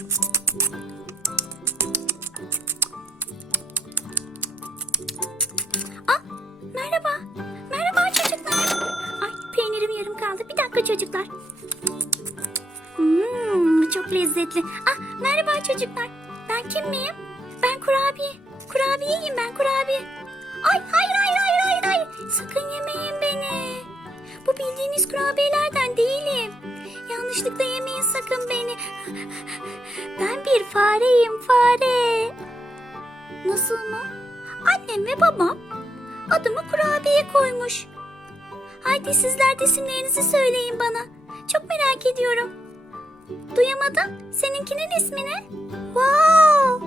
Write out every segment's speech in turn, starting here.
Ah, merhaba. Merhaba çocuklar. Ay peynirim yarım kaldı. Bir dakika çocuklar. Hmm, çok lezzetli. Ah, merhaba çocuklar. Ben kim miyim? Ben kurabiye. Kurabiyeyim ben kurabiye. Ay hayır hayır hayır hayır hayır. Sakın yemeyin beni. Bu bildiğiniz kurabiyelerden değilim. Yanlışlıkla yemeyin sakın beni. Ben bir fareyim fare. Nasıl mı? Annem ve babam adımı kurabiye koymuş. Haydi sizler de isimlerinizi söyleyin bana. Çok merak ediyorum. Duyamadım. Seninkinin ismi ne? Wow!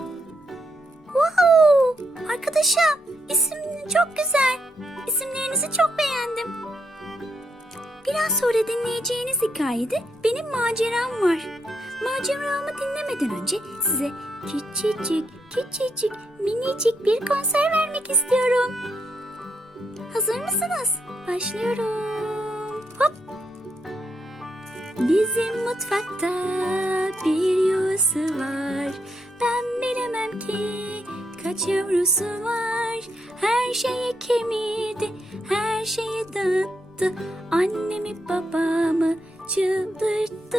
Wow! Arkadaşım, isim çok güzel. İsimlerinizi çok beğendim. Biraz sonra dinleyeceğiniz hikayede benim maceram var. Maceramı dinlemeden önce size küçücük, küçücük, minicik bir konser vermek istiyorum. Hazır mısınız? Başlıyorum. Hop! Bizim mutfakta bir yuvası var. Ben bilemem ki kaç yavrusu var. Her şeyi kemirdi, her şeyi dağıttı. Annemi babamı çıldırttı.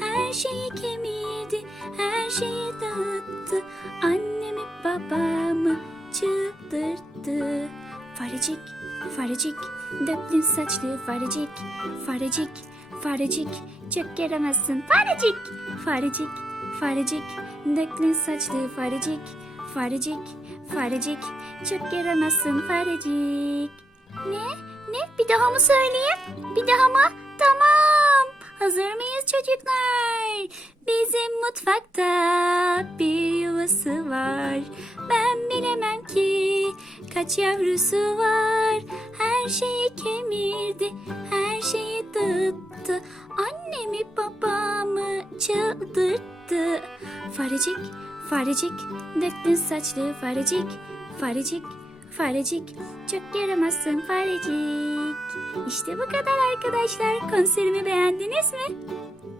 Her şeyi kemirdi, her şeyi dağıttı. Annemi babamı çıldırttı. Farecik, farecik, döktün saçlı farecik, farecik, farecik, çok yaramazsın farecik, farecik, farecik, döktün saçlı farecik, farecik, farecik, çok yaramazsın farecik. Ne? Ne? Bir daha mı söyleyeyim? Bir daha mı? Tamam. Hazır mıyız çocuklar? Bizim mutfakta bir yuvası var. Ben bilemem ki kaç yavrusu var. Her şeyi kemirdi, her şeyi dağıttı. Annemi babamı çıldırttı. Farecik, farecik, döktün saçlı farecik, farecik, farecik. Çok yaramazsın farecik. İşte bu kadar arkadaşlar. Konserimi beğendiniz mi?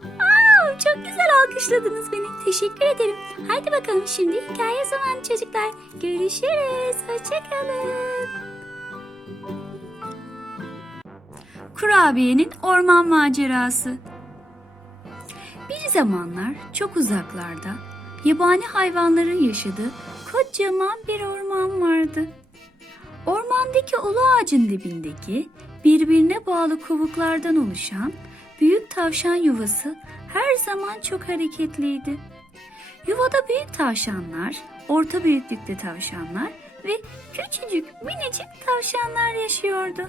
Aa, çok güzel alkışladınız beni. Teşekkür ederim. Haydi bakalım şimdi hikaye zamanı çocuklar. Görüşürüz. Hoşçakalın. Kurabiyenin orman macerası. Bir zamanlar çok uzaklarda yabani hayvanların yaşadığı kocaman bir orman vardı. Ormandaki ulu ağacın dibindeki birbirine bağlı kovuklardan oluşan büyük tavşan yuvası her zaman çok hareketliydi. Yuvada büyük tavşanlar, orta büyüklükte tavşanlar ve küçücük minicik tavşanlar yaşıyordu.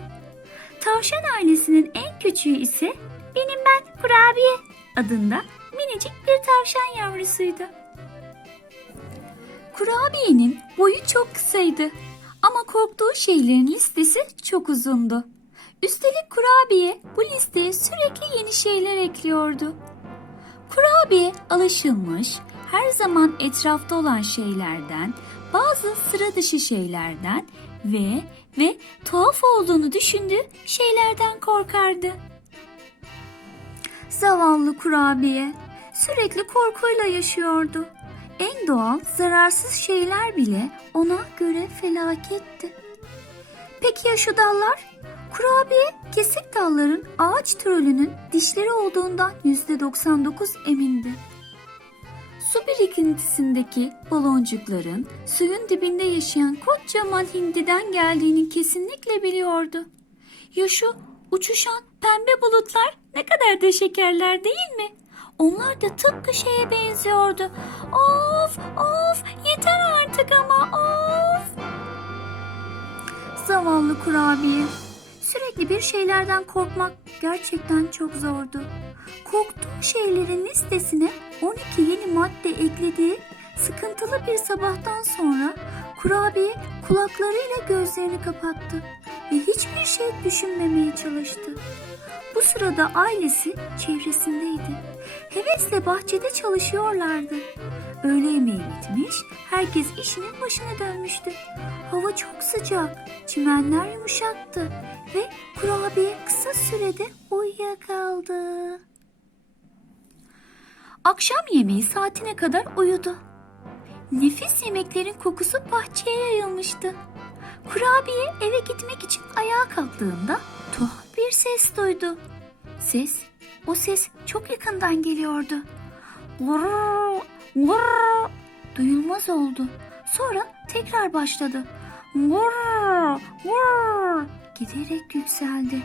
Tavşan ailesinin en küçüğü ise benim ben kurabiye adında minicik bir tavşan yavrusuydu. Kurabiyenin boyu çok kısaydı ama korktuğu şeylerin listesi çok uzundu. Üstelik kurabiye bu listeye sürekli yeni şeyler ekliyordu. Kurabiye alışılmış, her zaman etrafta olan şeylerden, bazı sıra dışı şeylerden ve ve tuhaf olduğunu düşündüğü şeylerden korkardı. Zavallı kurabiye sürekli korkuyla yaşıyordu. En doğal, zararsız şeyler bile ona göre felaketti. Peki ya şu dallar? Kurabiye kesik dalların ağaç trolünün dişleri olduğundan %99 emindi. Su birikintisindeki baloncukların suyun dibinde yaşayan kocaman hindiden geldiğini kesinlikle biliyordu. Ya şu uçuşan pembe bulutlar ne kadar da şekerler değil mi? Onlar da tıpkı şeye benziyordu. Of of yeter artık ama of. Zavallı kurabiye. Sürekli bir şeylerden korkmak gerçekten çok zordu. Korktuğu şeylerin listesine 12 yeni madde eklediği sıkıntılı bir sabahtan sonra kurabiye kulaklarıyla gözlerini kapattı ve hiçbir şey düşünmemeye çalıştı. Bu sırada ailesi çevresindeydi. Hevesle bahçede çalışıyorlardı. Öğle yemeği bitmiş, herkes işinin başına dönmüştü. Hava çok sıcak, çimenler yumuşaktı ve kurabiye kısa sürede uyuyakaldı. akşam yemeği saatine kadar uyudu. Nefis yemeklerin kokusu bahçeye yayılmıştı. Kurabiye eve gitmek için ayağa kalktığında tuhaf bir ses duydu. Ses, o ses çok yakından geliyordu. Vurr, vurr, duyulmaz oldu. Sonra tekrar başladı. Vurr, vurr, giderek yükseldi.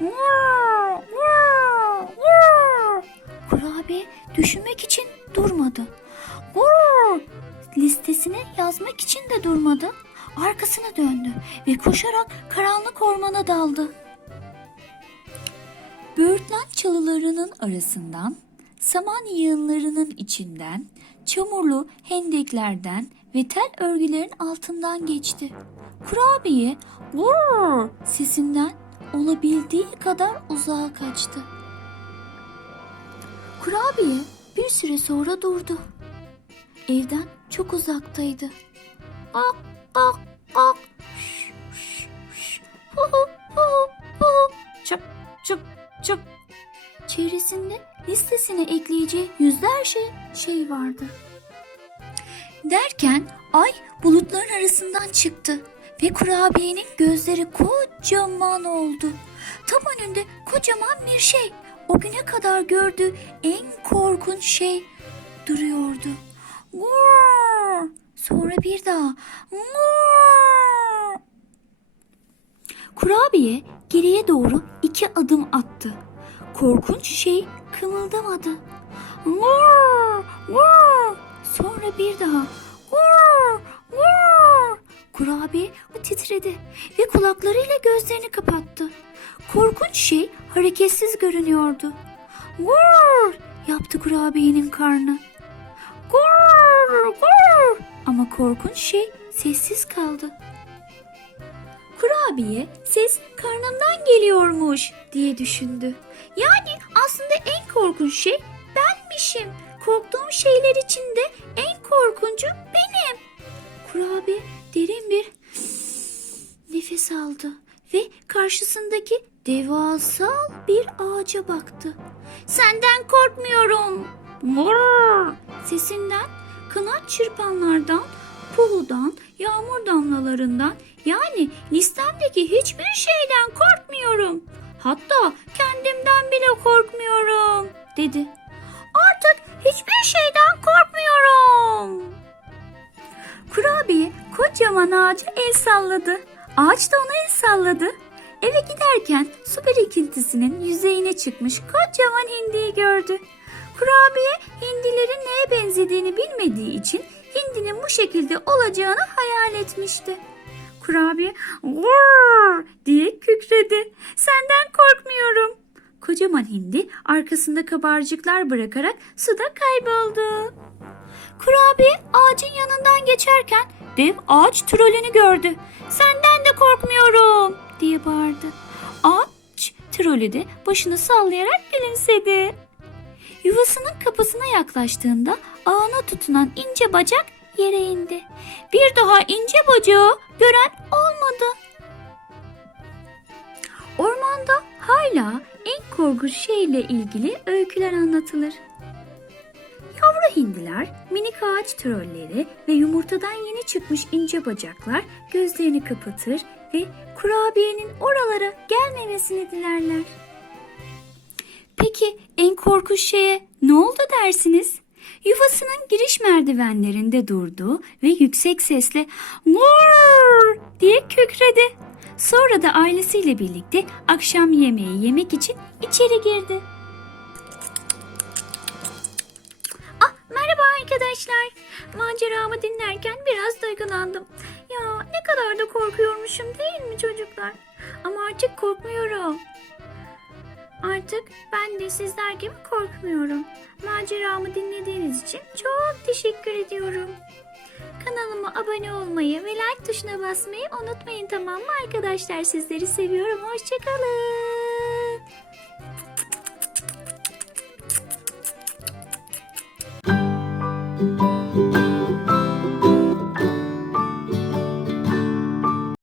Vurr, vurr, vurr. Kurabiye düşünmek için durmadı. Vurr, listesine yazmak için de durmadı. Arkasına döndü ve koşarak karanlık ormana daldı. Böğürtlen çalılarının arasından, saman yığınlarının içinden, çamurlu hendeklerden ve tel örgülerin altından geçti. Kurabiye vurr sesinden olabildiği kadar uzağa kaçtı. Kurabiye bir süre sonra durdu. Evden çok uzaktaydı. Ak ak ak. Çıp çıp çıp. Çevresinde listesine ekleyeceği yüzlerce şey vardı. Derken ay bulutların arasından çıktı ve kurabiyenin gözleri kocaman oldu. Tam önünde kocaman bir şey. O güne kadar gördüğü en korkunç şey duruyordu. Vur! Sonra bir daha. Kurabiye geriye doğru iki adım attı. Korkunç şey kımıldamadı. Sonra bir daha. Kurabiye titredi ve kulaklarıyla gözlerini kapattı. Korkunç şey hareketsiz görünüyordu. Vur! yaptı kurabiyenin karnı. Gur! Gur! Ama korkunç şey sessiz kaldı. Kurabiye ses karnımdan geliyormuş diye düşündü. Yani aslında en korkunç şey benmişim. Korktuğum şeyler içinde en korkuncu benim. Kurabiye derin bir nefes aldı ve karşısındaki devasa bir ağaca baktı. Senden korkmuyorum. Sesinden, kanat çırpanlardan, puludan, yağmur damlalarından yani listemdeki hiçbir şeyden korkmuyorum. Hatta kendimden bile korkmuyorum dedi. Artık hiçbir şeyden korkmuyorum. Kurabiye kocaman ağaca el salladı. Ağaç da ona el salladı. Eve giderken su birikintisinin yüzeyine çıkmış kocaman hindiyi gördü. Kurabiye hindilerin neye benzediğini bilmediği için hindinin bu şekilde olacağını hayal etmişti. Kurabiye vur diye kükredi. Senden korkmuyorum. Kocaman hindi arkasında kabarcıklar bırakarak suda kayboldu. Kurabiye ağacın yanından geçerken dev ağaç trolünü gördü. Senden de korkmuyorum diye bağırdı. Ağaç trolü de başını sallayarak gülümsedi. Yuvasının kapısına yaklaştığında ağına tutunan ince bacak yere indi. Bir daha ince bacağı gören olmadı. Ormanda hala en korkunç şeyle ilgili öyküler anlatılır. Yavru hindiler, minik ağaç trolleri ve yumurtadan yeni çıkmış ince bacaklar gözlerini kapatır ve kurabiyenin oralara gelmemesini dilerler. Peki en korkunç şeye ne oldu dersiniz? Yuvasının giriş merdivenlerinde durdu ve yüksek sesle "Vur!" diye kükredi. Sonra da ailesiyle birlikte akşam yemeği yemek için içeri girdi. Ah merhaba arkadaşlar. Maceramı dinlerken biraz duygulandım. Ya ne kadar da korkuyormuşum değil mi çocuklar? Ama artık korkmuyorum. Artık ben de sizler gibi korkmuyorum. Maceramı dinlediğiniz için çok teşekkür ediyorum. Kanalıma abone olmayı ve like tuşuna basmayı unutmayın tamam mı arkadaşlar? Sizleri seviyorum. Hoşçakalın.